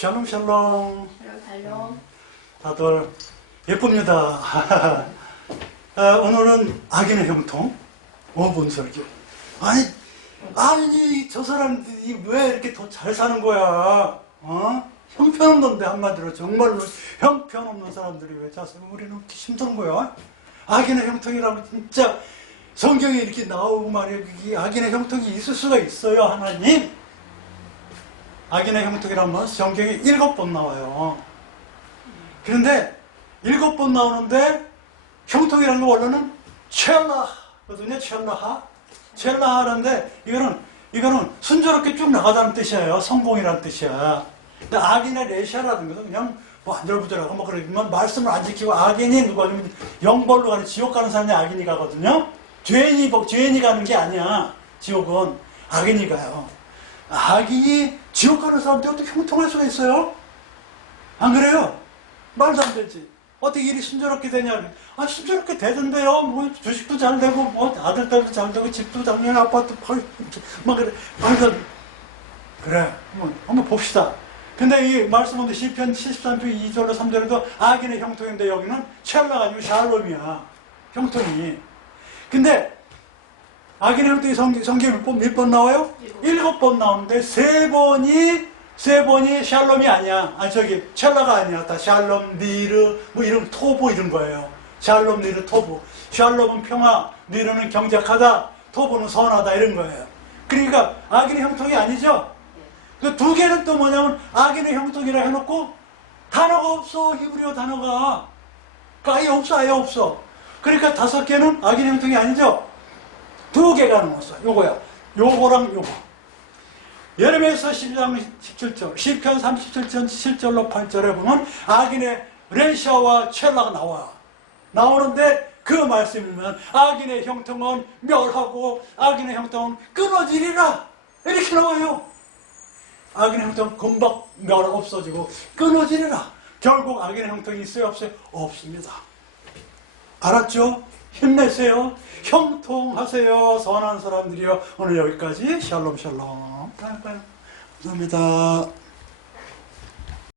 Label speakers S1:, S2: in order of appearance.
S1: 샬롬 샬롬.
S2: 샬롬.
S1: 다들 예쁩니다. 아, 오늘은 악인의 형통 5분 설교. 아니, 아니, 저 사람들이 왜 이렇게 더 잘 사는 거야? 어? 형편없는데 한마디로 정말로 형편없는 사람들이 왜잘 사는 우리는 힘든 거야? 악인의 형통이라고 진짜 성경에 이렇게 나오고 말이야. 이 악인의 형통이 있을 수가 있어요, 하나님. 악인의 형통이란 말 성경에 일곱 번 나와요. 그런데 일곱 번 나오는데 형통이라는 거 원래는 첼라거든요. 첼라하. 첼라하라는데 이거는 이거는 순조롭게 쭉 나가자는 뜻이에요. 성공이라는 뜻이야. 근데 악인의 레시아라는 것은 그냥 뭐 안절부절하고 뭐 그러면 말씀을 안 지키고 악인이 누가냐면 영벌로 가는 지옥 가는 사람이 악인이 가거든요. 죄인이 뭐 죄인이 가는 게 아니야. 지옥은 악인이 가요. 악인이 지옥 가는 사람한테 어떻게 형통할 수가 있어요? 안 그래요? 말도 안 되지. 어떻게 일이 순조롭게 되냐? 아, 순조롭게 되던데요. 뭐, 주식도 잘 되고, 뭐, 아들, 딸도 잘 되고, 집도 작년 아파트 팔, 막 그래. 말도. 그래. 한번, 한번 봅시다. 근데 이 말씀은 시편 73편 2절로 3절에도 악인의 형통인데 여기는 첼라가 아니고 샬롬이야. 형통이. 근데 악인의 형통이 성, 성경에 몇 번, 나와요? 일곱. 번 나오는데 세 번이 세 번이 샬롬이 아니야. 아니 저기 첼라가 아니야. 다 샬롬, 니르 뭐 이런 토보 이런 거예요. 샬롬, 니르, 토보. 샬롬은 평화, 니르는 경작하다, 토보는 선하다 이런 거예요. 그러니까 악인의 형통이 아니죠. 그두 개는 또 뭐냐면 악인의 형통이라 해놓고 단어가 없어 히브리어 단어가 그 아예 없어 아예 없어. 그러니까 다섯 개는 악인의 형통이 아니죠. 두 개가 넘었어. 요거야. 요거랑 요거. 예레미야서 12장 17절, 시편 37편 7절로 8절에 보면 악인의 레시아와 첼라가 나와. 나오는데 그 말씀이면 악인의 형통은 멸하고 악인의 형통은 끊어지리라. 이렇게 나와요. 악인의 형통은 금방 멸 없어지고 끊어지리라. 결국 악인의 형통이 있어요 없어요? 없습니다. 알았죠? 힘내세요. 형통하세요. 선한 사람들이요. 오늘 여기까지 샬롬 샬롬. 감사합니다.